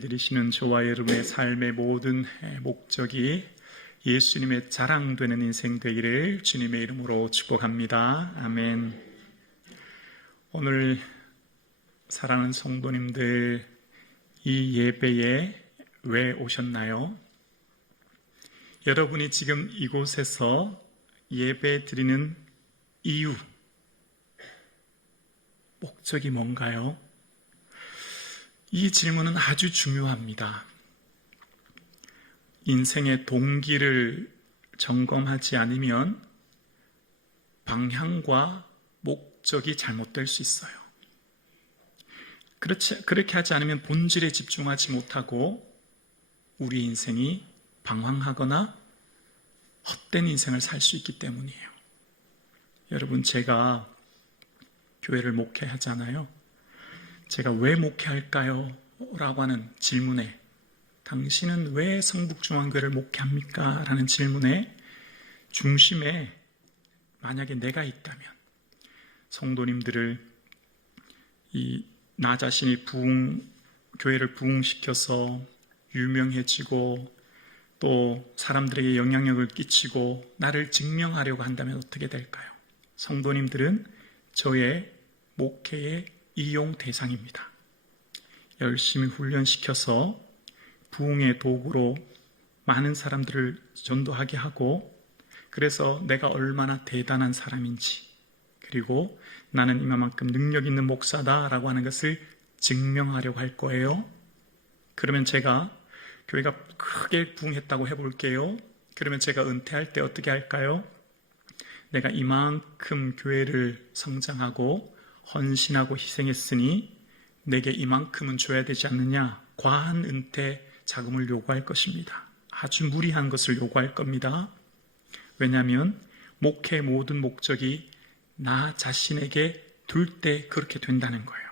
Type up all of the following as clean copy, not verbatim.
예배드리시는 저와 여러분의 삶의 모든 목적이 예수님의 자랑되는 인생 되기를 주님의 이름으로 축복합니다. 아멘. 오늘 사랑하는 성도님들, 이 예배에 왜 오셨나요? 여러분이 지금 이곳에서 예배 드리는 이유, 목적이 뭔가요? 이 질문은 아주 중요합니다. 인생의 동기를 점검하지 않으면 방향과 목적이 잘못될 수 있어요. 그렇게 하지 않으면 본질에 집중하지 못하고 우리 인생이 방황하거나 헛된 인생을 살 수 있기 때문이에요. 여러분, 제가 교회를 목회하잖아요. 제가 왜 목회할까요? 라고 하는 질문에, 당신은 왜 성북중앙교회를 목회합니까? 라는 질문에 중심에 만약에 내가 있다면 성도님들을 나 자신이 교회를 부흥시켜서 유명해지고 또 사람들에게 영향력을 끼치고 나를 증명하려고 한다면 어떻게 될까요? 성도님들은 저의 목회의 이용 대상입니다. 열심히 훈련시켜서 부흥의 도구로 많은 사람들을 전도하게 하고, 그래서 내가 얼마나 대단한 사람인지, 그리고 나는 이만큼 능력 있는 목사다라고 하는 것을 증명하려고 할 거예요. 그러면 제가 교회가 크게 부흥했다고 해볼게요. 그러면 제가 은퇴할 때 어떻게 할까요? 내가 이만큼 교회를 성장하고 헌신하고 희생했으니 내게 이만큼은 줘야 되지 않느냐, 과한 은퇴 자금을 요구할 것입니다. 아주 무리한 것을 요구할 겁니다. 왜냐하면 목회의 모든 목적이 나 자신에게 둘 때 그렇게 된다는 거예요.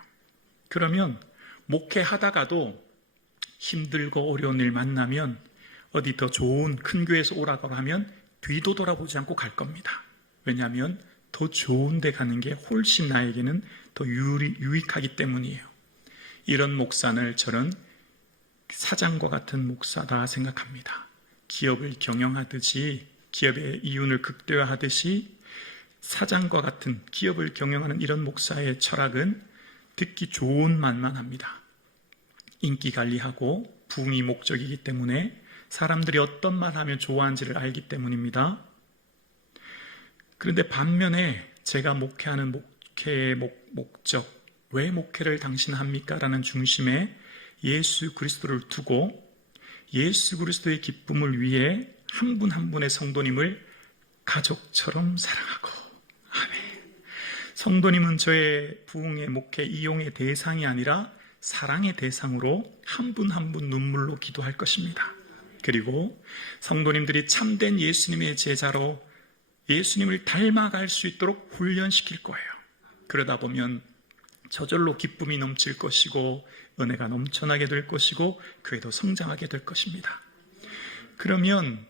그러면 목회하다가도 힘들고 어려운 일 만나면 어디 더 좋은 큰 교회에서 오라고 하면 뒤도 돌아보지 않고 갈 겁니다. 왜냐하면 더 좋은 데 가는 게 훨씬 나에게는 더 유익하기 때문이에요. 이런 목사를 저는 사장과 같은 목사다 생각합니다. 기업을 경영하듯이, 기업의 이윤을 극대화하듯이 사장과 같은 기업을 경영하는 이런 목사의 철학은 듣기 좋은 말만 합니다. 인기 관리하고 부흥이 목적이기 때문에 사람들이 어떤 말 하면 좋아하는지를 알기 때문입니다. 그런데 반면에 제가 목회하는 목회의 목적, 왜 목회를 당신 합니까? 라는 중심에 예수 그리스도를 두고 예수 그리스도의 기쁨을 위해 한 분 한 분의 성도님을 가족처럼 사랑하고, 아멘. 성도님은 저의 부흥의 목회 이용의 대상이 아니라 사랑의 대상으로 한 분 한 분 눈물로 기도할 것입니다. 그리고 성도님들이 참된 예수님의 제자로 예수님을 닮아갈 수 있도록 훈련시킬 거예요. 그러다 보면 저절로 기쁨이 넘칠 것이고 은혜가 넘쳐나게 될 것이고 교회도 성장하게 될 것입니다. 그러면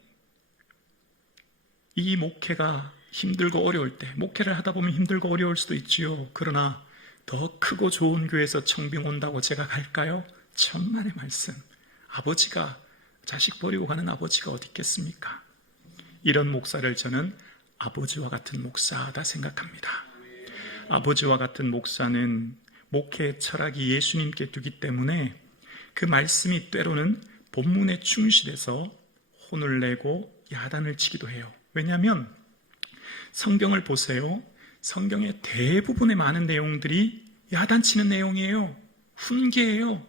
이 목회가 힘들고 어려울 때, 목회를 하다 보면 힘들고 어려울 수도 있지요. 그러나 더 크고 좋은 교회에서 청빙 온다고 제가 갈까요? 천만의 말씀. 아버지가, 자식 버리고 가는 아버지가 어디 있겠습니까? 이런 목사를 저는 아버지와 같은 목사다 생각합니다. 아버지와 같은 목사는 목회의 철학이 예수님께 두기 때문에 그 말씀이 때로는 본문에 충실해서 혼을 내고 야단을 치기도 해요. 왜냐하면 성경을 보세요. 성경의 대부분의 많은 내용들이 야단치는 내용이에요. 훈계예요.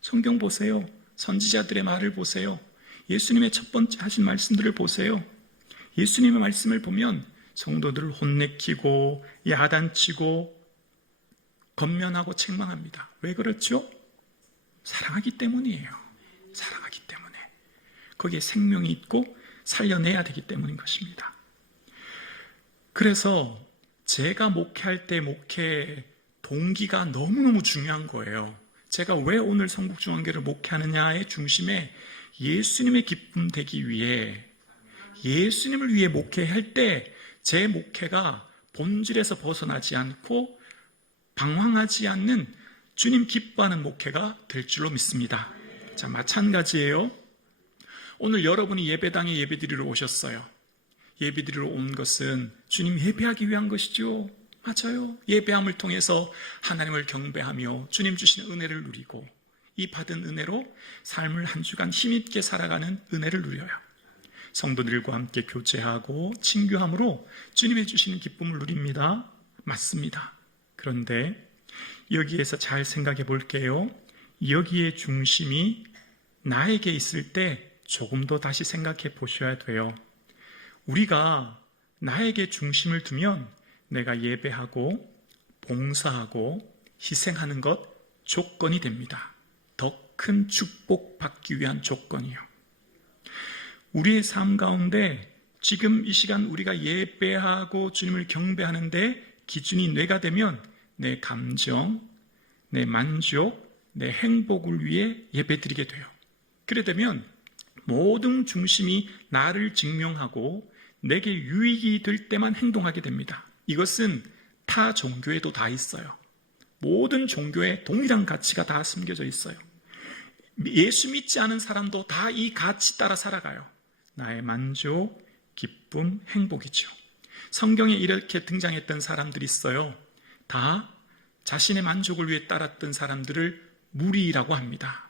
성경 보세요. 선지자들의 말을 보세요. 예수님의 첫 번째 하신 말씀들을 보세요. 예수님의 말씀을 보면 성도들을 혼내키고 야단치고 권면하고 책망합니다. 왜 그렇죠? 사랑하기 때문이에요. 사랑하기 때문에. 거기에 생명이 있고 살려내야 되기 때문인 것입니다. 그래서 제가 목회할 때 목회 동기가 너무너무 중요한 거예요. 제가 왜 오늘 성북중앙교회를 목회하느냐의 중심에 예수님의 기쁨 되기 위해, 예수님을 위해 목회할 때 제 목회가 본질에서 벗어나지 않고 방황하지 않는 주님 기뻐하는 목회가 될 줄로 믿습니다. 자, 마찬가지예요. 오늘 여러분이 예배당에 예배드리러 오셨어요. 예배드리러 온 것은 주님 예배하기 위한 것이죠. 맞아요. 예배함을 통해서 하나님을 경배하며 주님 주신 은혜를 누리고 이 받은 은혜로 삶을 한 주간 힘있게 살아가는 은혜를 누려요. 성도들과 함께 교제하고 친교함으로 주님의 주시는 기쁨을 누립니다. 맞습니다. 그런데 여기에서 잘 생각해 볼게요. 여기에 중심이 나에게 있을 때 조금 더 다시 생각해 보셔야 돼요. 우리가 나에게 중심을 두면 내가 예배하고 봉사하고 희생하는 것 조건이 됩니다. 더 큰 축복 받기 위한 조건이요. 우리의 삶 가운데 지금 이 시간 우리가 예배하고 주님을 경배하는데 기준이 뇌가 되면 내 감정, 내 만족, 내 행복을 위해 예배드리게 돼요. 그래 되면 모든 중심이 나를 증명하고 내게 유익이 될 때만 행동하게 됩니다. 이것은 타 종교에도 다 있어요. 모든 종교에 동일한 가치가 다 숨겨져 있어요. 예수 믿지 않은 사람도 다 이 가치 따라 살아가요. 나의 만족, 기쁨, 행복이죠. 성경에 이렇게 등장했던 사람들이 있어요. 다 자신의 만족을 위해 따랐던 사람들을 무리라고 합니다.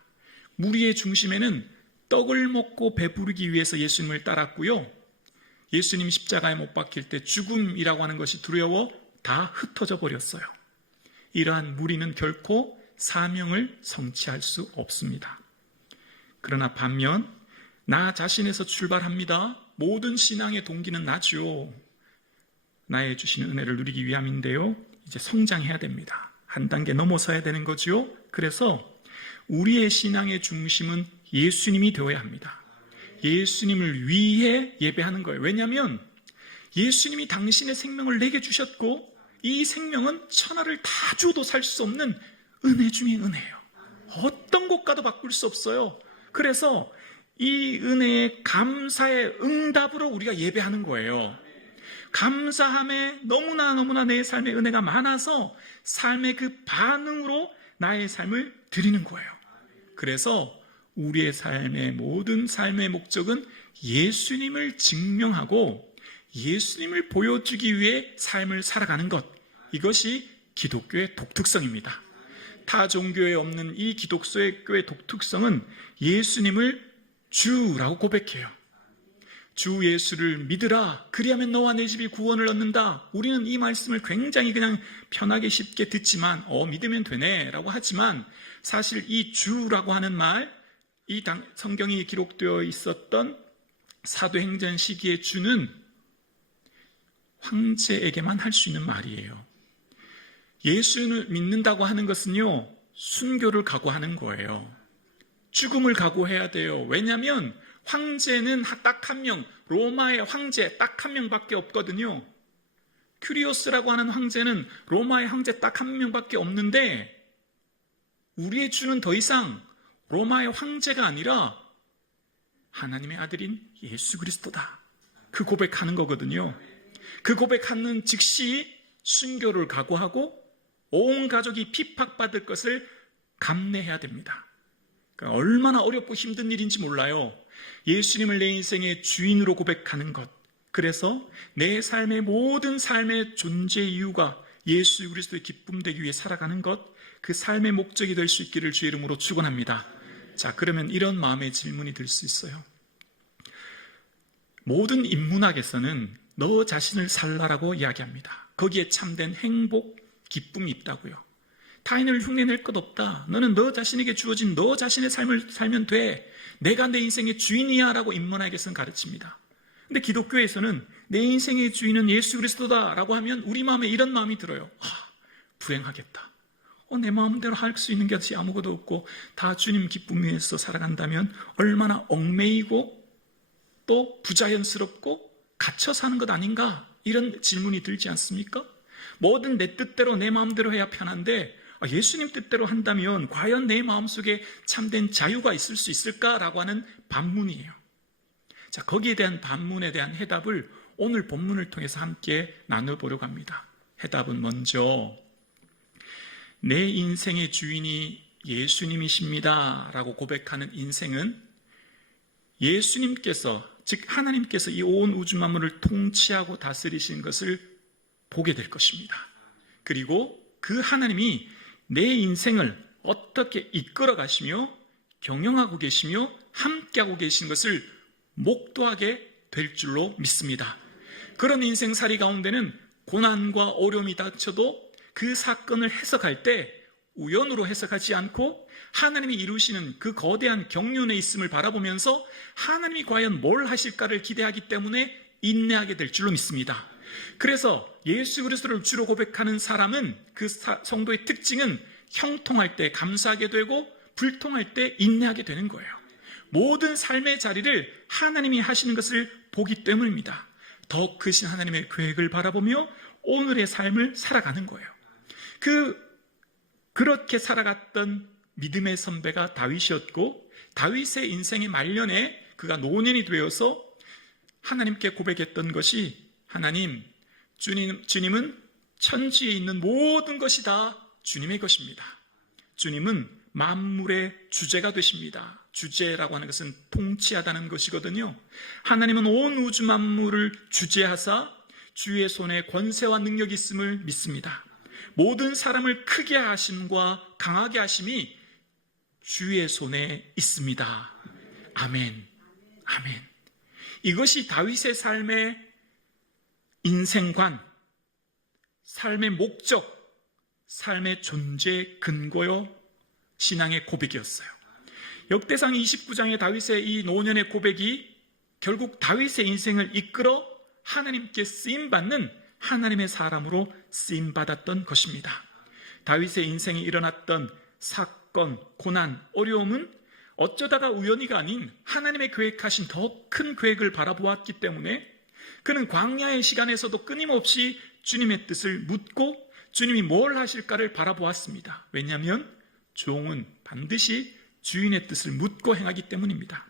무리의 중심에는 떡을 먹고 배부르기 위해서 예수님을 따랐고요. 예수님 십자가에 못 박힐 때 죽음이라고 하는 것이 두려워 다 흩어져 버렸어요. 이러한 무리는 결코 사명을 성취할 수 없습니다. 그러나 반면 나 자신에서 출발합니다. 모든 신앙의 동기는 나죠. 나의 주시는 은혜를 누리기 위함인데요. 이제 성장해야 됩니다. 한 단계 넘어서야 되는 거죠. 그래서 우리의 신앙의 중심은 예수님이 되어야 합니다. 예수님을 위해 예배하는 거예요. 왜냐하면 예수님이 당신의 생명을 내게 주셨고 이 생명은 천하를 다 줘도 살 수 없는 은혜 중에 은혜예요. 어떤 것과도 바꿀 수 없어요. 그래서 이 은혜의 감사의 응답으로 우리가 예배하는 거예요. 감사함에 너무나 내 삶의 은혜가 많아서 삶의 그 반응으로 나의 삶을 드리는 거예요. 그래서 우리의 삶의 모든 삶의 목적은 예수님을 증명하고 예수님을 보여주기 위해 삶을 살아가는 것. 이것이 기독교의 독특성입니다. 타 종교에 없는 이 기독교의 독특성은 예수님을 주라고 고백해요. 주 예수를 믿으라. 그리하면 너와 내 집이 구원을 얻는다. 우리는 이 말씀을 굉장히 그냥 편하게 쉽게 듣지만 믿으면 되네 라고 하지만 사실 이 주라고 하는 말, 이 성경이 기록되어 있었던 사도행전 시기의 주는 황제에게만 할 수 있는 말이에요. 예수를 믿는다고 하는 것은요, 순교를 각오하는 거예요. 죽음을 각오해야 돼요. 왜냐하면 황제는 딱 한 명, 로마의 황제 딱 한 명밖에 없거든요. 큐리오스라고 하는 황제는 로마의 황제 딱 한 명밖에 없는데 우리의 주는 더 이상 로마의 황제가 아니라 하나님의 아들인 예수 그리스도다. 그 고백하는 거거든요. 그 고백하는 즉시 순교를 각오하고 온 가족이 핍박받을 것을 감내해야 됩니다. 그러니까 얼마나 어렵고 힘든 일인지 몰라요. 예수님을 내 인생의 주인으로 고백하는 것. 그래서 내 삶의 모든 삶의 존재 이유가 예수 그리스도의 기쁨 되기 위해 살아가는 것, 그 삶의 목적이 될 수 있기를 주의 이름으로 축원합니다. 자, 그러면 이런 마음의 질문이 들 수 있어요. 모든 인문학에서는 너 자신을 살라라고 이야기합니다. 거기에 참된 행복, 기쁨이 있다고요. 타인을 흉내낼 것 없다. 너는 너 자신에게 주어진 너 자신의 삶을 살면 돼. 내가 내 인생의 주인이야 라고 인문학에서는 가르칩니다. 근데 기독교에서는 내 인생의 주인은 예수 그리스도다 라고 하면 우리 마음에 이런 마음이 들어요. 불행하겠다. 내 마음대로 할 수 있는 것이 아무것도 없고 다 주님 기쁨 위해서 살아간다면 얼마나 얽매이고 또 부자연스럽고 갇혀 사는 것 아닌가? 이런 질문이 들지 않습니까? 뭐든 내 뜻대로 내 마음대로 해야 편한데 예수님 뜻대로 한다면 과연 내 마음속에 참된 자유가 있을 수 있을까라고 하는 반문이에요. 자, 거기에 대한 반문에 대한 해답을 오늘 본문을 통해서 함께 나눠보려고 합니다. 해답은 먼저 내 인생의 주인이 예수님이십니다 라고 고백하는 인생은 예수님께서, 즉 하나님께서 이 온 우주 만물을 통치하고 다스리신 것을 보게 될 것입니다. 그리고 그 하나님이 내 인생을 어떻게 이끌어 가시며 경영하고 계시며 함께하고 계신 것을 목도하게 될 줄로 믿습니다. 그런 인생살이 가운데는 고난과 어려움이 닥쳐도 그 사건을 해석할 때 우연으로 해석하지 않고 하나님이 이루시는 그 거대한 경륜에 있음을 바라보면서 하나님이 과연 뭘 하실까를 기대하기 때문에 인내하게 될 줄로 믿습니다. 그래서 예수 그리스도를 주로 고백하는 사람은, 그 성도의 특징은 형통할 때 감사하게 되고 불통할 때 인내하게 되는 거예요. 모든 삶의 자리를 하나님이 하시는 것을 보기 때문입니다. 더 크신 하나님의 계획을 바라보며 오늘의 삶을 살아가는 거예요. 그렇게 살아갔던 믿음의 선배가 다윗이었고, 다윗의 인생의 말년에 그가 노년이 되어서 하나님께 고백했던 것이, 하나님, 주님은 천지에 있는 모든 것이 다 주님의 것입니다. 주님은 만물의 주제가 되십니다. 주제라고 하는 것은 통치하다는 것이거든요. 하나님은 온 우주 만물을 주제하사 주의 손에 권세와 능력이 있음을 믿습니다. 모든 사람을 크게 하심과 강하게 하심이 주의 손에 있습니다. 아멘. 아멘. 이것이 다윗의 삶의 인생관, 삶의 목적, 삶의 존재 근거요, 신앙의 고백이었어요. 역대상 29장의 다윗의 이 노년의 고백이 결국 다윗의 인생을 이끌어 하나님께 쓰임받는 하나님의 사람으로 쓰임받았던 것입니다. 다윗의 인생에 일어났던 사건, 고난, 어려움은 어쩌다가 우연히가 아닌 하나님의 계획하신 더 큰 계획을 바라보았기 때문에 그는 광야의 시간에서도 끊임없이 주님의 뜻을 묻고 주님이 뭘 하실까를 바라보았습니다. 왜냐하면 종은 반드시 주인의 뜻을 묻고 행하기 때문입니다.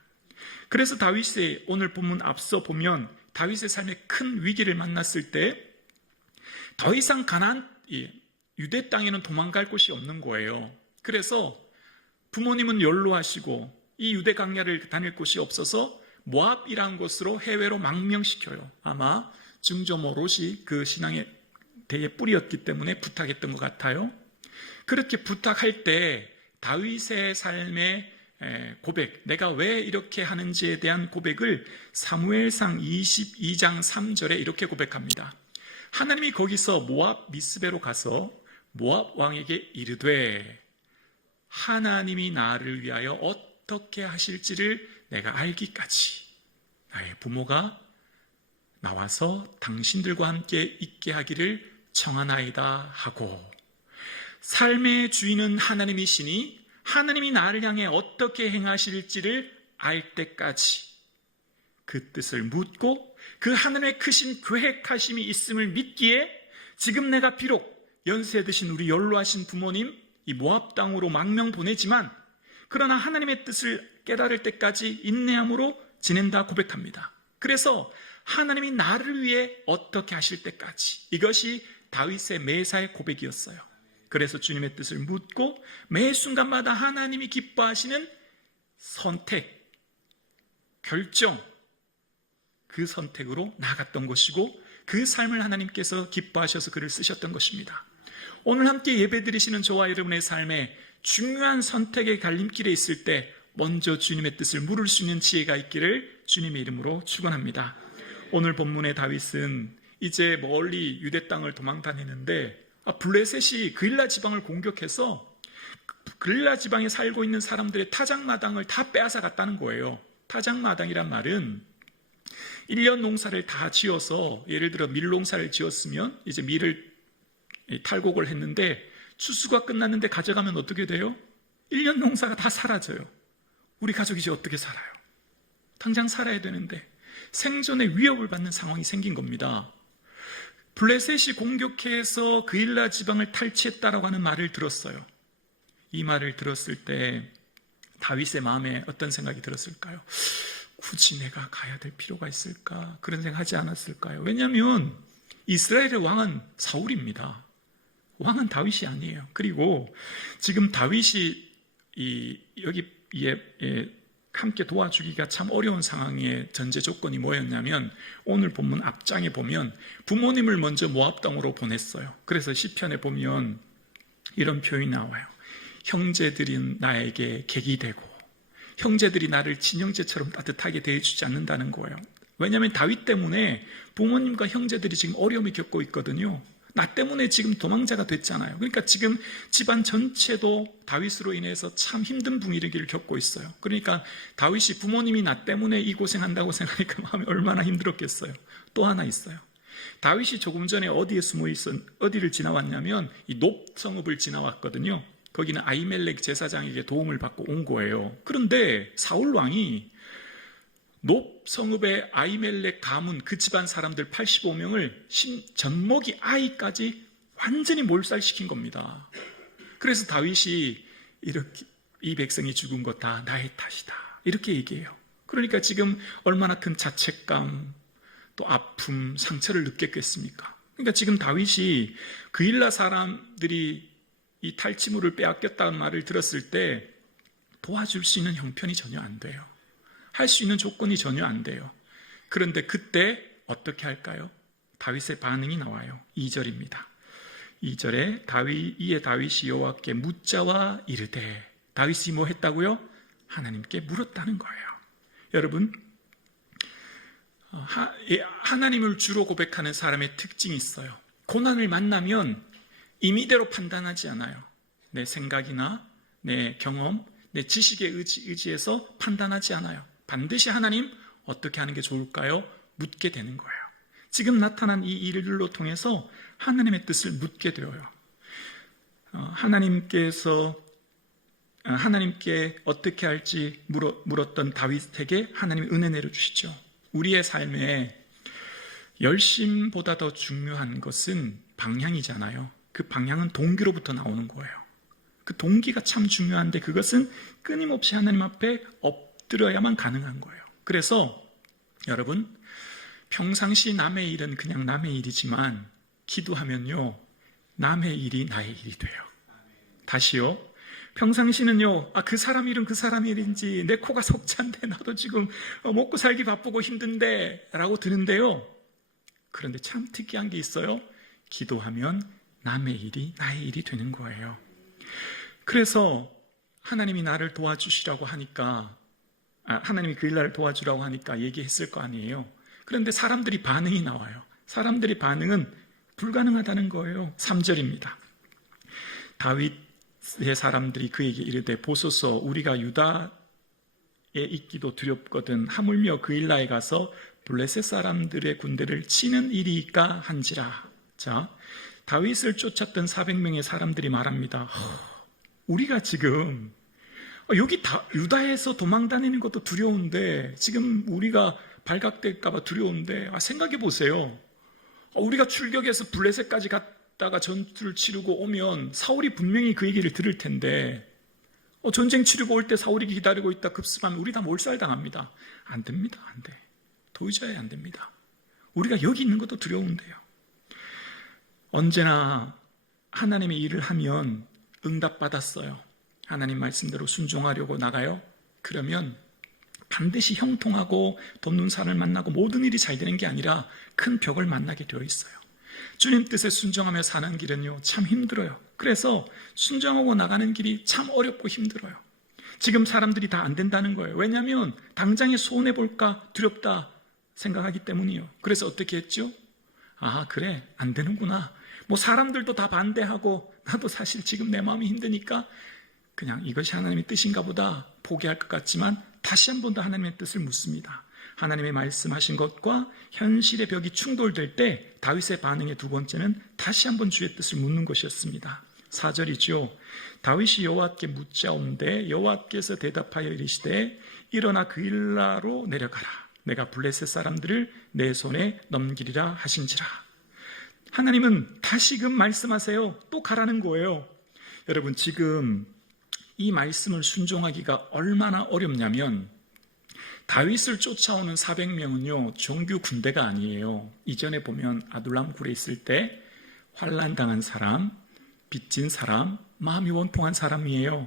그래서 다윗의 오늘 본문 앞서 보면 다윗의 삶에 큰 위기를 만났을 때 더 이상 가나안, 유대 땅에는 도망갈 곳이 없는 거예요. 그래서 부모님은 연로하시고 이 유대 광야를 다닐 곳이 없어서 모압이라는 곳으로 해외로 망명시켜요. 아마 증조모 롯이 그 신앙의 대의 뿌리였기 때문에 부탁했던 것 같아요. 그렇게 부탁할 때 다윗의 삶의 고백, 내가 왜 이렇게 하는지에 대한 고백을 사무엘상 22장 3절에 이렇게 고백합니다. 하나님이 거기서 모압 미스베로 가서 모압 왕에게 이르되 하나님이 나를 위하여 어떻게 하실지를 내가 알기까지 나의 부모가 나와서 당신들과 함께 있게 하기를 청하나이다 하고, 삶의 주인은 하나님이시니 하나님이 나를 향해 어떻게 행하실지를 알 때까지 그 뜻을 묻고 그 하나님의 크신 계획하심이 있음을 믿기에 지금 내가 비록 연세 드신 우리 연로하신 부모님 이 모압 땅으로 망명 보내지만 그러나 하나님의 뜻을 깨달을 때까지 인내함으로 지낸다 고백합니다. 그래서 하나님이 나를 위해 어떻게 하실 때까지, 이것이 다윗의 매사의 고백이었어요. 그래서 주님의 뜻을 묻고 매 순간마다 하나님이 기뻐하시는 선택, 결정, 그 선택으로 나아갔던 것이고 그 삶을 하나님께서 기뻐하셔서 글을 쓰셨던 것입니다. 오늘 함께 예배드리시는 저와 여러분의 삶에 중요한 선택의 갈림길에 있을 때 먼저 주님의 뜻을 물을 수 있는 지혜가 있기를 주님의 이름으로 축원합니다. 오늘 본문의 다윗은 이제 멀리 유대 땅을 도망 다니는데 블레셋이 그일라 지방을 공격해서 그일라 지방에 살고 있는 사람들의 타작마당을 다 빼앗아 갔다는 거예요. 타작마당이란 말은 1년 농사를 다 지어서, 예를 들어 밀 농사를 지었으면 이제 밀을 탈곡을 했는데 추수가 끝났는데 가져가면 어떻게 돼요? 1년 농사가 다 사라져요. 우리 가족이 이제 어떻게 살아요? 당장 살아야 되는데 생존의 위협을 받는 상황이 생긴 겁니다. 블레셋이 공격해서 그일라 지방을 탈취했다라고 하는 말을 들었어요. 이 말을 들었을 때 다윗의 마음에 어떤 생각이 들었을까요? 굳이 내가 가야 될 필요가 있을까? 그런 생각 하지 않았을까요? 왜냐하면 이스라엘의 왕은 사울입니다. 왕은 다윗이 아니에요. 그리고 지금 다윗이 여기에 함께 도와주기가 참 어려운 상황의 전제 조건이 뭐였냐면, 오늘 본문 앞장에 보면 부모님을 먼저 모압 땅으로 보냈어요. 그래서 시편에 보면 이런 표현이 나와요. 형제들이 나에게 객이 되고 형제들이 나를 친형제처럼 따뜻하게 대해주지 않는다는 거예요. 왜냐하면 다윗 때문에 부모님과 형제들이 지금 어려움을 겪고 있거든요. 나 때문에 지금 도망자가 됐잖아요. 그러니까 지금 집안 전체도 다윗으로 인해서 참 힘든 분위기를 겪고 있어요. 그러니까 다윗이 부모님이 나 때문에 이 고생한다고 생각하니까 마음이 얼마나 힘들었겠어요. 또 하나 있어요. 다윗이 조금 전에 어디를 지나왔냐면 이 높 성읍을 지나왔거든요. 거기는 아히멜렉 제사장에게 도움을 받고 온 거예요. 그런데 사울 왕이 높 성읍의 아히멜렉 가문 그 집안 사람들 85명을 젖먹이 아이까지 완전히 몰살시킨 겁니다. 그래서 다윗이 이렇게 이 백성이 죽은 것 다 나의 탓이다 이렇게 얘기해요. 그러니까 지금 얼마나 큰 자책감 또 아픔 상처를 느꼈겠습니까? 그러니까 지금 다윗이 그일라 사람들이 이 탈취물을 빼앗겼다는 말을 들었을 때 도와줄 수 있는 형편이 전혀 안 돼요. 할 수 있는 조건이 전혀 안 돼요. 그런데 그때 어떻게 할까요? 다윗의 반응이 나와요. 2절입니다. 2절에 이에 다윗이 여호와께 묻자와 이르되, 다윗이 뭐 했다고요? 하나님께 물었다는 거예요. 여러분, 하나님을 주로 고백하는 사람의 특징이 있어요. 고난을 만나면 임의대로 판단하지 않아요. 내 생각이나 내 경험, 내 지식에 의지해서 판단하지 않아요. 반드시 하나님 어떻게 하는 게 좋을까요? 묻게 되는 거예요. 지금 나타난 이 일들로 통해서 하나님의 뜻을 묻게 되어요. 하나님께 어떻게 할지 물었던 다윗에게 하나님이 은혜 내려주시죠. 우리의 삶에 열심보다 더 중요한 것은 방향이잖아요. 그 방향은 동기로부터 나오는 거예요. 그 동기가 참 중요한데 그것은 끊임없이 하나님 앞에 엎드려야만 가능한 거예요. 그래서 여러분, 평상시 남의 일은 그냥 남의 일이지만 기도하면요, 남의 일이 나의 일이 돼요. 다시요. 평상시는요, 그 사람 일은 그 사람 일인지 내 코가 석잔데 나도 지금 먹고 살기 바쁘고 힘든데 라고 드는데요. 그런데 참 특이한 게 있어요. 기도하면 남의 일이 나의 일이 되는 거예요. 그래서 하나님이 나를 도와주시라고 하니까, 하나님이 그일날을 도와주라고 하니까 얘기했을 거 아니에요. 그런데 사람들이 반응이 나와요. 사람들의 반응은 불가능하다는 거예요. 3절입니다. 다윗의 사람들이 그에게 이르되, 보소서 우리가 유다에 있기도 두렵거든 하물며 그일라에 가서 블레셋 사람들의 군대를 치는 일이까 한지라. 자, 다윗을 쫓았던 400명의 사람들이 말합니다. 우리가 지금 여기 유다에서 도망다니는 것도 두려운데, 지금 우리가 발각될까 봐 두려운데, 생각해 보세요. 우리가 출격해서 블레셋까지 갔다가 전투를 치르고 오면 사울이 분명히 그 얘기를 들을 텐데, 전쟁 치르고 올 때 사울이 기다리고 있다 급습하면 우리 다 몰살당합니다. 안 됩니다. 안 돼. 도저히 안 됩니다. 우리가 여기 있는 것도 두려운데요. 언제나 하나님의 일을 하면 응답받았어요. 하나님 말씀대로 순종하려고 나가요. 그러면 반드시 형통하고 돕는 사람을 만나고 모든 일이 잘 되는 게 아니라 큰 벽을 만나게 되어 있어요. 주님 뜻에 순종하며 사는 길은요, 참 힘들어요. 그래서 순종하고 나가는 길이 참 어렵고 힘들어요. 지금 사람들이 다 안 된다는 거예요. 왜냐하면 당장에 손해볼까 두렵다 생각하기 때문이요. 그래서 어떻게 했죠? 그래, 안 되는구나. 사람들도 다 반대하고 나도 사실 지금 내 마음이 힘드니까 그냥 이것이 하나님의 뜻인가 보다 포기할 것 같지만 다시 한 번 더 하나님의 뜻을 묻습니다. 하나님의 말씀하신 것과 현실의 벽이 충돌될 때 다윗의 반응의 두 번째는 다시 한 번 주의 뜻을 묻는 것이었습니다. 4절이죠. 다윗이 여호와께 묻자온데 여호와께서 대답하여 이르시되, 일어나 그일라로 내려가라. 내가 블레셋 사람들을 내 손에 넘기리라 하신지라. 하나님은 다시금 말씀하세요. 또 가라는 거예요. 여러분, 지금 이 말씀을 순종하기가 얼마나 어렵냐면, 다윗을 쫓아오는 400명은요 정규 군대가 아니에요. 이전에 보면 아둘람 굴에 있을 때 환난 당한 사람, 빚진 사람, 마음이 원통한 사람이에요.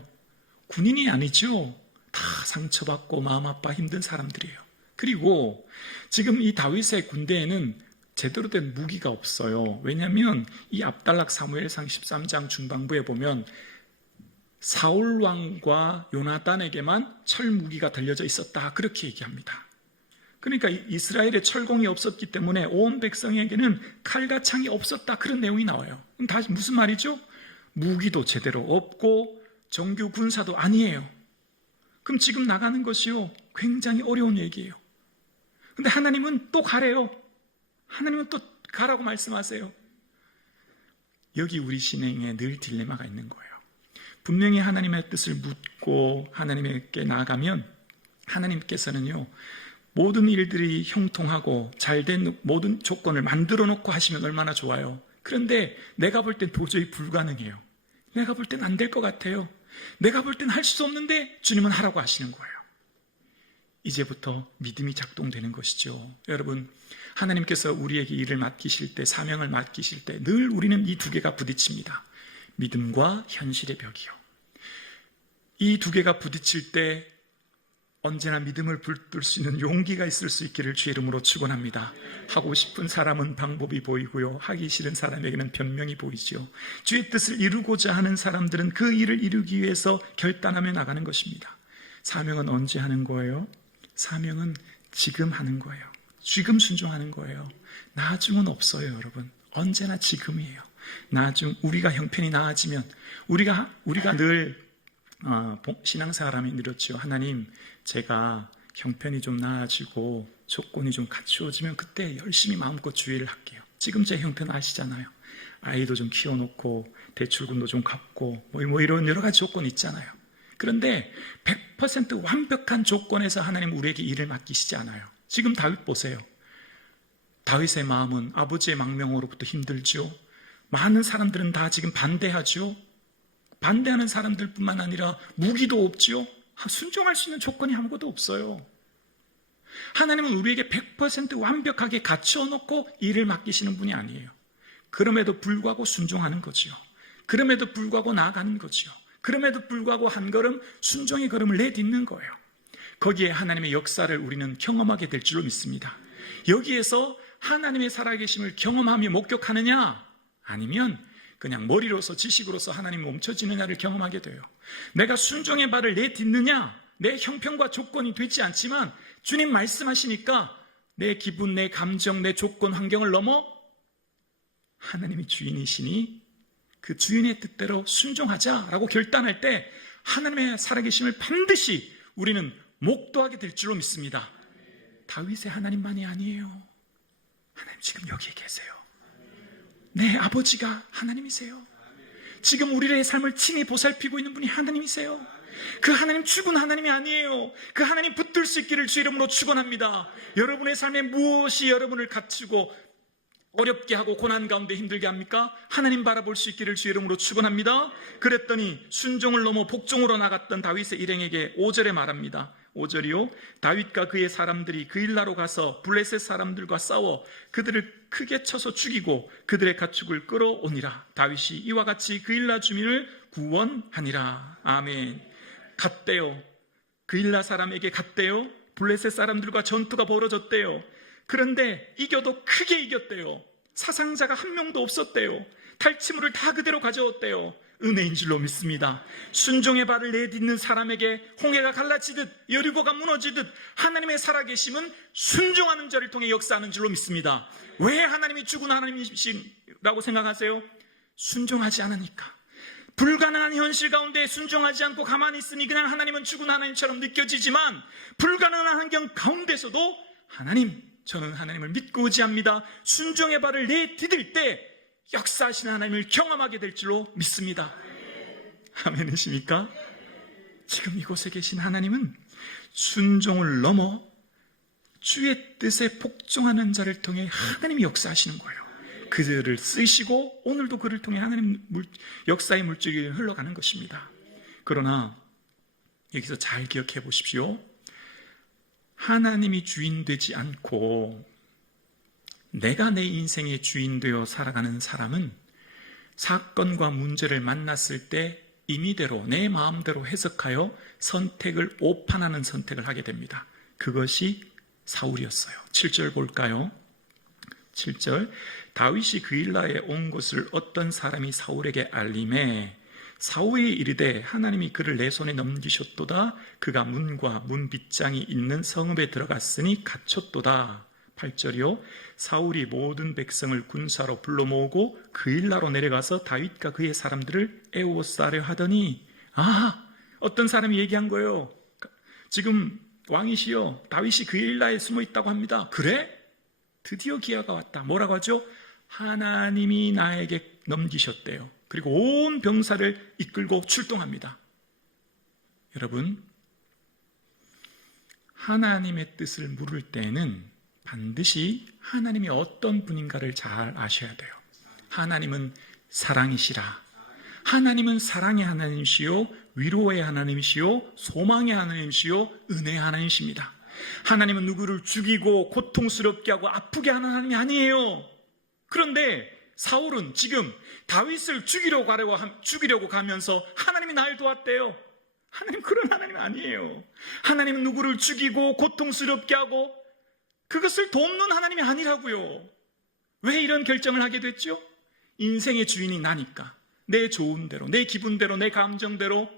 군인이 아니죠. 다 상처받고 마음 아파 힘든 사람들이에요. 그리고 지금 이 다윗의 군대에는 제대로 된 무기가 없어요. 왜냐하면 이 압달락 사무엘상 13장 중반부에 보면 사울 왕과 요나단에게만 철무기가 달려져 있었다, 그렇게 얘기합니다. 그러니까 이스라엘에 철공이 없었기 때문에 온 백성에게는 칼과 창이 없었다, 그런 내용이 나와요. 그럼 다시 무슨 말이죠? 무기도 제대로 없고 정규 군사도 아니에요. 그럼 지금 나가는 것이요, 굉장히 어려운 얘기예요. 근데 하나님은 또 가래요. 하나님은 또 가라고 말씀하세요. 여기 우리 신앙에 늘 딜레마가 있는 거예요. 분명히 하나님의 뜻을 묻고 하나님께 나아가면 하나님께서는요, 모든 일들이 형통하고 잘된 모든 조건을 만들어 놓고 하시면 얼마나 좋아요. 그런데 내가 볼 땐 도저히 불가능해요. 내가 볼 땐 안 될 것 같아요. 내가 볼 땐 할 수 없는데 주님은 하라고 하시는 거예요. 이제부터 믿음이 작동되는 것이죠. 여러분, 하나님께서 우리에게 일을 맡기실 때, 사명을 맡기실 때 늘 우리는 이 두 개가 부딪힙니다. 믿음과 현실의 벽이요. 이 두 개가 부딪힐 때 언제나 믿음을 붙들 수 있는 용기가 있을 수 있기를 주의 이름으로 축원합니다. 하고 싶은 사람은 방법이 보이고요, 하기 싫은 사람에게는 변명이 보이죠. 주의 뜻을 이루고자 하는 사람들은 그 일을 이루기 위해서 결단하며 나가는 것입니다. 사명은 언제 하는 거예요? 사명은 지금 하는 거예요. 지금 순종하는 거예요. 나중은 없어요, 여러분. 언제나 지금이에요. 나중, 우리가 형편이 나아지면 우리가 늘 신앙생활하면 이렇죠. 하나님, 제가 형편이 좀 나아지고 조건이 좀 갖추어지면 그때 열심히 마음껏 주의를 할게요. 지금 제 형편 아시잖아요. 아이도 좀 키워놓고 대출금도 좀 갚고 뭐 이런 여러 가지 조건이 있잖아요. 그런데 100% 완벽한 조건에서 하나님 우리에게 일을 맡기시지 않아요. 지금 다윗 보세요. 다윗의 마음은 아버지의 망명으로부터 힘들죠. 많은 사람들은 다 지금 반대하죠. 반대하는 사람들뿐만 아니라 무기도 없죠. 순종할 수 있는 조건이 아무것도 없어요. 하나님은 우리에게 100% 완벽하게 갖춰놓고 일을 맡기시는 분이 아니에요. 그럼에도 불구하고 순종하는 거지요. 그럼에도 불구하고 나아가는 거지요. 그럼에도 불구하고 한 걸음 순종의 걸음을 내딛는 거예요. 거기에 하나님의 역사를 우리는 경험하게 될 줄로 믿습니다. 여기에서 하나님의 살아계심을 경험하며 목격하느냐, 아니면 그냥 머리로서 지식으로서 하나님 멈춰지느냐를 경험하게 돼요. 내가 순종의 발을 내딛느냐, 내 형편과 조건이 되지 않지만 주님 말씀하시니까 내 기분, 내 감정, 내 조건, 환경을 넘어 하나님이 주인이시니 그 주인의 뜻대로 순종하자라고 결단할 때 하나님의 살아계심을 반드시 우리는 목도하게 될 줄로 믿습니다. 다윗의 하나님만이 아니에요. 하나님 지금 여기에 계세요. 내 아버지가 하나님이세요. 지금 우리의 삶을 친히 보살피고 있는 분이 하나님이세요. 그 하나님 죽은 하나님이 아니에요. 그 하나님 붙들 수 있기를 주 이름으로 축원합니다. 여러분의 삶에 무엇이 여러분을 갇히고 어렵게 하고 고난 가운데 힘들게 합니까? 하나님 바라볼 수 있기를 주 이름으로 축원합니다. 그랬더니 순종을 넘어 복종으로 나갔던 다윗의 일행에게 5절에 말합니다. 5절이요. 다윗과 그의 사람들이 그일라로 가서 블레셋 사람들과 싸워 그들을 크게 쳐서 죽이고 그들의 가축을 끌어오니라. 다윗이 이와 같이 그일라 주민을 구원하니라. 아멘. 갔대요. 그일라 사람에게 갔대요. 블레셋 사람들과 전투가 벌어졌대요. 그런데 이겨도 크게 이겼대요. 사상자가 한 명도 없었대요. 탈취물을 다 그대로 가져왔대요. 은혜인 줄로 믿습니다. 순종의 발을 내딛는 사람에게 홍해가 갈라지듯 여리고가 무너지듯 하나님의 살아계심은 순종하는 자를 통해 역사하는 줄로 믿습니다. 왜 하나님이 죽은 하나님이시라고 생각하세요? 순종하지 않으니까. 불가능한 현실 가운데 순종하지 않고 가만히 있으니 그냥 하나님은 죽은 하나님처럼 느껴지지만 불가능한 환경 가운데서도 하나님, 저는 하나님을 믿고 의지합니다. 순종의 발을 내디딜 때 역사하시는 하나님을 경험하게 될 줄로 믿습니다. 아멘이십니까? 지금 이곳에 계신 하나님은 순종을 넘어 주의 뜻에 복종하는 자를 통해 하나님이 역사하시는 거예요. 그들을 쓰시고 오늘도 그를 통해 하나님 역사의 물줄이 흘러가는 것입니다. 그러나 여기서 잘 기억해 보십시오. 하나님이 주인 되지 않고 내가 내 인생의 주인 되어 살아가는 사람은 사건과 문제를 만났을 때 임의대로 내 마음대로 해석하여 선택을 오판하는 선택을 하게 됩니다. 그것이 사울이었어요. 7절 볼까요? 7절 다윗이 그일라에 온 것을 어떤 사람이 사울에게 알림해 사울이 이르되 하나님이 그를 내 손에 넘기셨도다. 그가 문과 문 빗장이 있는 성읍에 들어갔으니 갇혔도다. 8절이요. 사울이 모든 백성을 군사로 불러 모으고 그일라로 내려가서 다윗과 그의 사람들을 애워싸려 하더니 어떤 사람이 얘기한 거예요. 지금 왕이시여 다윗이 그일라에 숨어 있다고 합니다. 그래? 드디어 기회가 왔다. 뭐라고 하죠? 하나님이 나에게 넘기셨대요. 그리고 온 병사를 이끌고 출동합니다. 여러분, 하나님의 뜻을 물을 때는 반드시 하나님이 어떤 분인가를 잘 아셔야 돼요. 하나님은 사랑이시라. 하나님은 사랑의 하나님이시요, 위로의 하나님이시요, 소망의 하나님이시요, 은혜의 하나님이십니다. 하나님은 누구를 죽이고 고통스럽게 하고 아프게 하는 하나님이 아니에요. 그런데 사울은 지금 다윗을 죽이려고 가면서 하나님이 날 도왔대요. 하나님 그런 하나님 아니에요. 하나님은 누구를 죽이고 고통스럽게 하고 그것을 돕는 하나님이 아니라고요. 왜 이런 결정을 하게 됐죠? 인생의 주인이 나니까. 내 좋은 대로, 내 기분대로, 내 감정대로.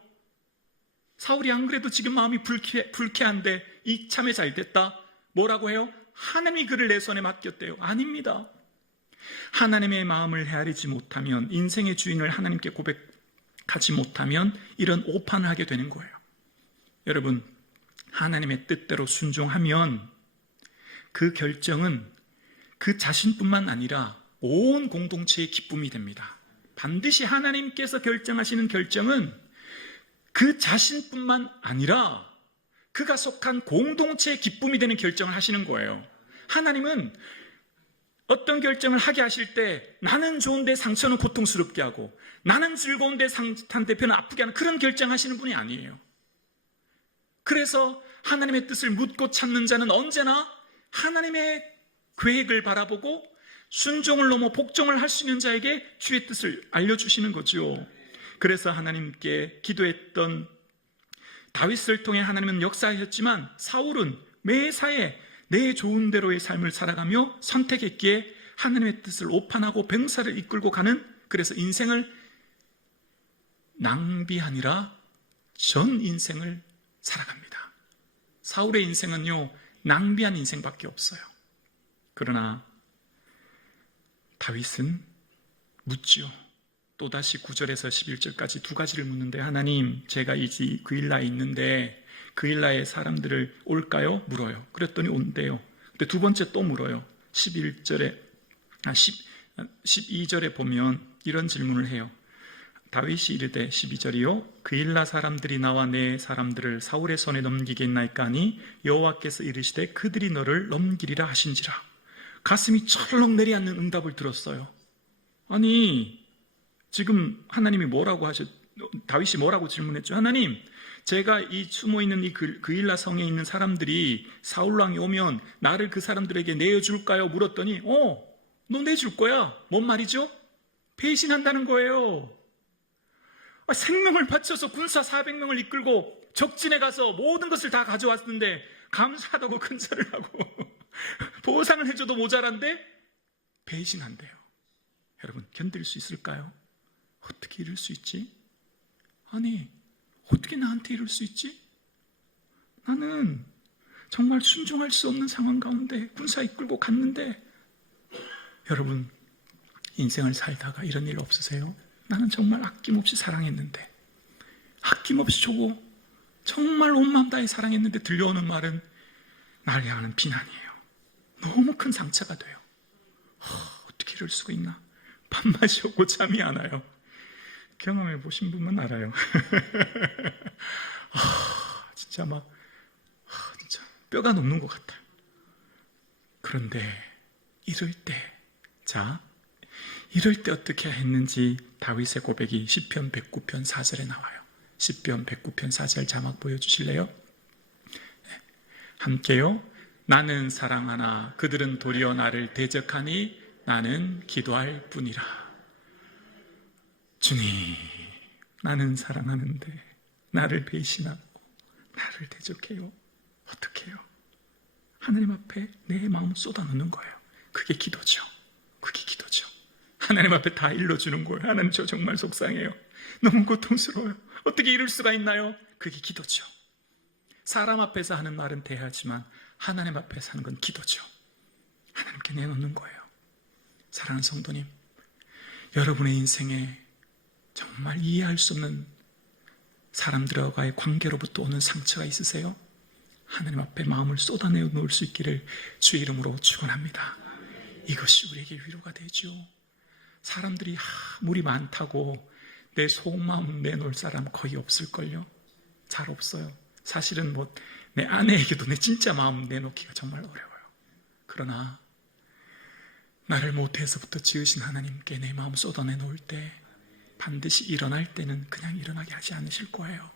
사울이 안 그래도 지금 마음이 불쾌한데 이참에 잘 됐다. 뭐라고 해요? 하나님이 그를 내 손에 맡겼대요. 아닙니다. 하나님의 마음을 헤아리지 못하면, 인생의 주인을 하나님께 고백하지 못하면 이런 오판을 하게 되는 거예요. 여러분, 하나님의 뜻대로 순종하면 그 결정은 그 자신뿐만 아니라 온 공동체의 기쁨이 됩니다. 반드시 하나님께서 결정하시는 결정은 그 자신뿐만 아니라 그가 속한 공동체의 기쁨이 되는 결정을 하시는 거예요. 하나님은 어떤 결정을 하게 하실 때 나는 좋은데 상처는 고통스럽게 하고 나는 즐거운데 상대편은 아프게 하는 그런 결정하시는 분이 아니에요. 그래서 하나님의 뜻을 묻고 찾는 자는 언제나 하나님의 계획을 바라보고 순종을 넘어 복종을 할 수 있는 자에게 주의 뜻을 알려주시는 거죠. 그래서 하나님께 기도했던 다윗을 통해 하나님은 역사하셨지만 사울은 매사에 내 좋은 대로의 삶을 살아가며 선택했기에 하나님의 뜻을 오판하고 병사를 이끌고 가는, 그래서 인생을 낭비하니라 전 인생을 살아갑니다. 사울의 인생은요, 낭비한 인생밖에 없어요. 그러나 다윗은 묻지요. 또다시 9절에서 11절까지 두 가지를 묻는데, 하나님, 제가 그일라에 있는데 그일라의 사람들을 올까요? 물어요. 그랬더니 온대요. 근데 두 번째 또 물어요. 12절에 보면 이런 질문을 해요. 다윗이 이르되 12절이요. 그일라 사람들이 나와 내 사람들을 사울의 손에 넘기겠나이까 하니 여호와께서 이르시되 그들이 너를 넘기리라 하신지라. 가슴이 철렁 내려앉는 응답을 들었어요. 아니, 지금 하나님이 다윗이 뭐라고 질문했죠? 하나님, 제가 이 숨어있는 이 그일라 성에 있는 사람들이 사울왕이 오면 나를 그 사람들에게 내어줄까요? 물었더니 너 내줄 거야. 뭔 말이죠? 배신한다는 거예요. 생명을 바쳐서 군사 400명을 이끌고 적진에 가서 모든 것을 다 가져왔는데 감사하다고 근사를 하고 보상을 해줘도 모자란데 배신한대요. 여러분, 견딜 수 있을까요? 어떻게 이럴 수 있지? 아니, 어떻게 나한테 이럴 수 있지? 나는 정말 순종할 수 없는 상황 가운데 군사 이끌고 갔는데, 여러분, 인생을 살다가 이런 일 없으세요? 나는 정말 아낌없이 사랑했는데, 아낌없이 주고 정말 온 마음 다해 사랑했는데 들려오는 말은 나를 향하는 비난이에요. 너무 큰 상처가 돼요. 어떻게 이럴 수가 있나? 밤낮이 오고 잠이 안 와요. 경험해 보신 분만 알아요. 진짜 진짜 뼈가 녹는 것 같아요. 그런데 이럴 때 어떻게 했는지 다윗의 고백이 시편 109편 4절에 나와요. 시편 109편 4절 자막 보여주실래요? 네. 함께요. 나는 사랑하나 그들은 도리어 나를 대적하니 나는 기도할 뿐이라. 주님, 나는 사랑하는데 나를 배신하고 나를 대적해요. 어떻게 해요? 하나님 앞에 내 마음 쏟아놓는 거예요. 그게 기도죠. 그게 기도죠. 하나님 앞에 다 일러주는 거예요. 하나님, 저 정말 속상해요. 너무 고통스러워요. 어떻게 이럴 수가 있나요? 그게 기도죠. 사람 앞에서 하는 말은 대하지만 하나님 앞에서 하는 건 기도죠. 하나님께 내놓는 거예요. 사랑하는 성도님, 여러분의 인생에 정말 이해할 수 없는 사람들과의 관계로부터 오는 상처가 있으세요? 하나님 앞에 마음을 쏟아내 놓을 수 있기를 주의 이름으로 축원합니다. 이것이 우리에게 위로가 되죠. 사람들이 물이 많다고 내 속마음 내놓을 사람 거의 없을걸요. 잘 없어요. 사실은 내 아내에게도 내 진짜 마음 내놓기가 정말 어려워요. 그러나 나를 모태에서부터 지으신 하나님께 내 마음 쏟아내 놓을 때 반드시 일어날 때는 그냥 일어나게 하지 않으실 거예요.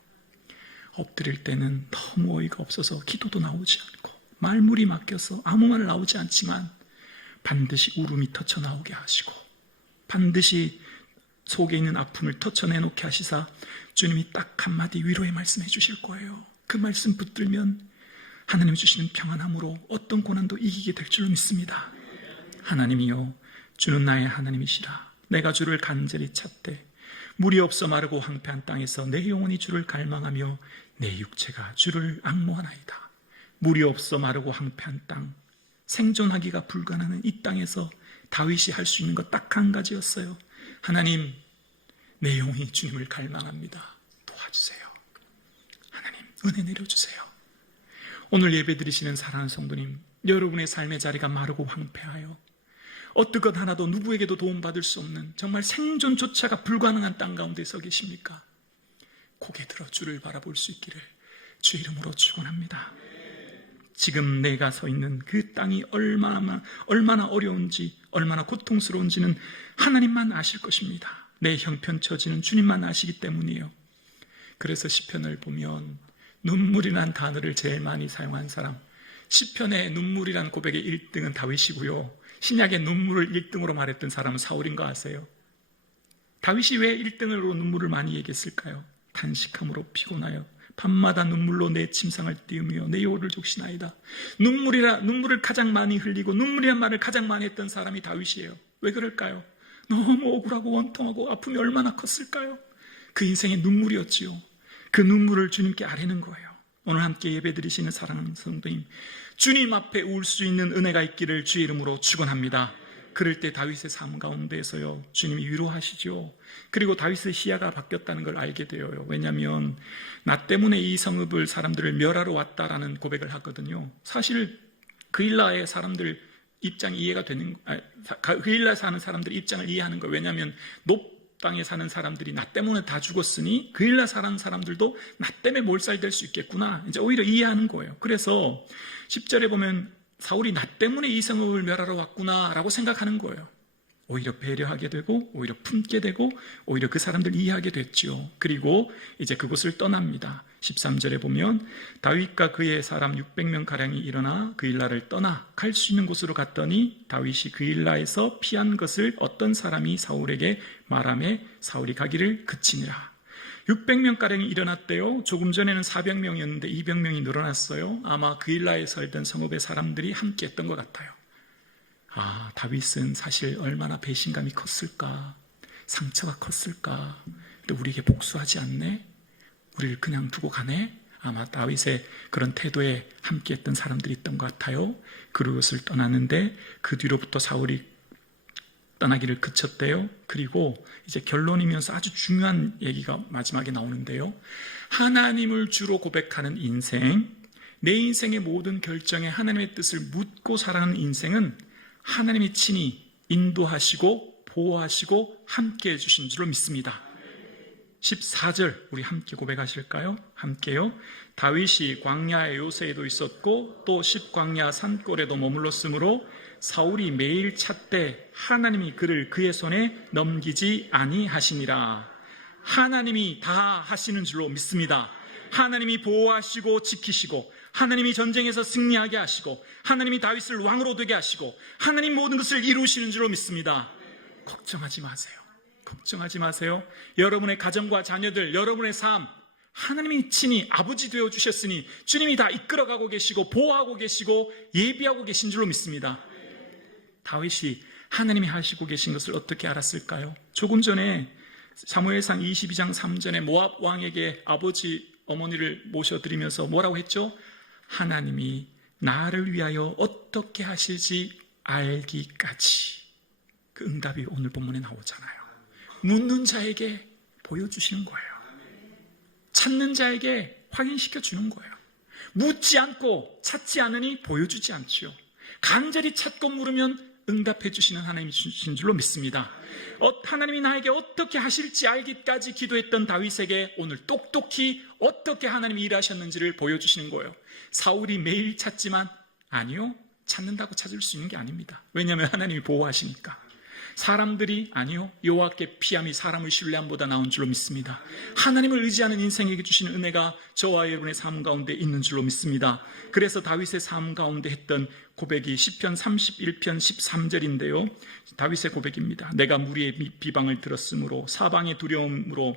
엎드릴 때는 너무 어이가 없어서 기도도 나오지 않고 말문이 막혀서 아무 말 나오지 않지만 반드시 울음이 터쳐나오게 하시고 반드시 속에 있는 아픔을 터쳐내놓게 하시사 주님이 딱 한마디 위로의 말씀해 주실 거예요. 그 말씀 붙들면 하나님이 주시는 평안함으로 어떤 고난도 이기게 될 줄로 믿습니다. 하나님이요, 주는 나의 하나님이시라. 내가 주를 간절히 찾되 물이 없어 마르고 황폐한 땅에서 내 영혼이 주를 갈망하며 내 육체가 주를 앙모하나이다. 물이 없어 마르고 황폐한 땅, 생존하기가 불가능한 이 땅에서 다윗이 할 수 있는 것 딱 한 가지였어요. 하나님, 내 영혼이 주님을 갈망합니다. 도와주세요. 하나님, 은혜 내려주세요. 오늘 예배드리시는 사랑하는 성도님, 여러분의 삶의 자리가 마르고 황폐하여 어떤 것 하나도 누구에게도 도움받을 수 없는 정말 생존조차가 불가능한 땅 가운데 서 계십니까? 고개 들어 주를 바라볼 수 있기를 주의 이름으로 축원합니다. 지금 내가 서 있는 그 땅이 얼마나 어려운지, 얼마나 고통스러운지는 하나님만 아실 것입니다. 내 형편 처지는 주님만 아시기 때문이에요. 그래서 시편을 보면 눈물이란 단어를 제일 많이 사용한 사람, 시편의 눈물이란 고백의 1등은 다윗이고요, 신약의 눈물을 1등으로 말했던 사람은 사울인 거 아세요? 다윗이 왜 1등으로 눈물을 많이 얘기했을까요? 탄식함으로 피곤하여 밤마다 눈물로 내 침상을 띄우며 내 요를 족시나이다. 눈물을 가장 많이 흘리고 눈물이란 말을 가장 많이 했던 사람이 다윗이에요. 왜 그럴까요? 너무 억울하고 원통하고 아픔이 얼마나 컸을까요? 그 인생의 눈물이었지요. 그 눈물을 주님께 아뢰는 거예요. 오늘 함께 예배드리시는 사랑하는 성도님, 주님 앞에 울 수 있는 은혜가 있기를 주의 이름으로 축원합니다. 그럴 때 다윗의 삶 가운데서요, 주님이 위로하시죠. 그리고 다윗의 시야가 바뀌었다는 걸 알게 되어요. 왜냐하면 나 때문에 이 성읍을 사람들을 멸하러 왔다라는 고백을 하거든요. 사실 그일라의 사람들 입장이 이해가 되는, 그일라 사는 사람들 입장을 이해하는 거예요. 왜냐하면 높 땅에 사는 사람들이 나 때문에 다 죽었으니 그일라 사는 사람들도 나 때문에 몰살될 수 있겠구나, 이제 오히려 이해하는 거예요. 그래서 10절에 보면 사울이 나 때문에 이 성읍을 멸하러 왔구나 라고 생각하는 거예요. 오히려 배려하게 되고 오히려 품게 되고 오히려 그 사람들 이해하게 됐죠. 그리고 이제 그곳을 떠납니다. 13절에 보면 다윗과 그의 사람 600명가량이 일어나 그일라를 떠나 갈 수 있는 곳으로 갔더니 다윗이 그일라에서 피한 것을 어떤 사람이 사울에게 말하매 사울이 가기를 그치니라. 600명가량이 일어났대요. 조금 전에는 400명이었는데 200명이 늘어났어요. 아마 그일라에 살던 성읍의 사람들이 함께 했던 것 같아요. 아, 다윗은 사실 얼마나 배신감이 컸을까, 상처가 컸을까. 근데 우리에게 복수하지 않네? 우리를 그냥 두고 가네? 아마 다윗의 그런 태도에 함께했던 사람들이 있던 것 같아요. 그곳을 떠나는데 그 뒤로부터 사울이 떠나기를 그쳤대요. 그리고 이제 결론이면서 아주 중요한 얘기가 마지막에 나오는데요. 하나님을 주로 고백하는 인생, 내 인생의 모든 결정에 하나님의 뜻을 묻고 살아가는 인생은 하나님이 친히 인도하시고 보호하시고 함께 해주신 줄로 믿습니다. 14절 우리 함께 고백하실까요? 함께요. 다윗이 광야의 요새에도 있었고 또 십광야 산골에도 머물렀으므로 사울이 매일 찾되 하나님이 그를 그의 손에 넘기지 아니하시니라. 하나님이 다 하시는 줄로 믿습니다. 하나님이 보호하시고 지키시고 하나님이 전쟁에서 승리하게 하시고 하나님이 다윗을 왕으로 되게 하시고 하나님 모든 것을 이루시는 줄로 믿습니다. 걱정하지 마세요. 걱정하지 마세요. 여러분의 가정과 자녀들, 여러분의 삶, 하나님이 친히 아버지 되어 주셨으니 주님이 다 이끌어가고 계시고 보호하고 계시고 예비하고 계신 줄로 믿습니다. 다윗이 하나님이 하시고 계신 것을 어떻게 알았을까요? 조금 전에 사무엘상 22장 3절에 모압 왕에게 아버지 어머니를 모셔드리면서 뭐라고 했죠? 하나님이 나를 위하여 어떻게 하실지 알기까지. 그 응답이 오늘 본문에 나오잖아요. 묻는 자에게 보여주시는 거예요. 찾는 자에게 확인시켜 주는 거예요. 묻지 않고 찾지 않으니 보여주지 않지요. 간절히 찾고 물으면 응답해 주시는 하나님이신 줄로 믿습니다. 하나님이 나에게 어떻게 하실지 알기까지 기도했던 다윗에게 오늘 똑똑히 어떻게 하나님이 일하셨는지를 보여주시는 거예요. 사울이 매일 찾지만 아니요, 찾는다고 찾을 수 있는 게 아닙니다. 왜냐하면 하나님이 보호하시니까. 사람들이 아니요, 여호와께 피함이 사람의 신뢰함보다 나은 줄로 믿습니다. 하나님을 의지하는 인생에게 주시는 은혜가 저와 여러분의 삶 가운데 있는 줄로 믿습니다. 그래서 다윗의 삶 가운데 했던 고백이 시편 31편 13절인데요 다윗의 고백입니다. 내가 무리의 비방을 들었으므로 사방의 두려움으로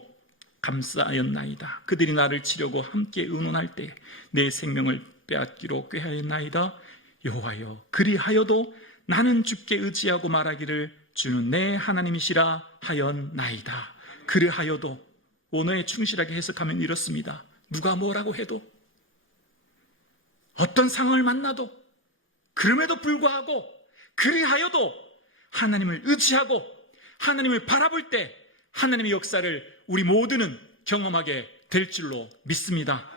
감싸였나이다. 그들이 나를 치려고 함께 의논할 때 내 생명을 빼앗기로 꾀하였나이다. 여호와여, 그리하여도 나는 주께 의지하고 말하기를 주는 내 하나님이시라 하였나이다. 그리하여도 오늘에 충실하게 해석하면 이렇습니다. 누가 뭐라고 해도, 어떤 상황을 만나도, 그럼에도 불구하고 그리하여도 하나님을 의지하고 하나님을 바라볼 때 하나님의 역사를 우리 모두는 경험하게 될 줄로 믿습니다.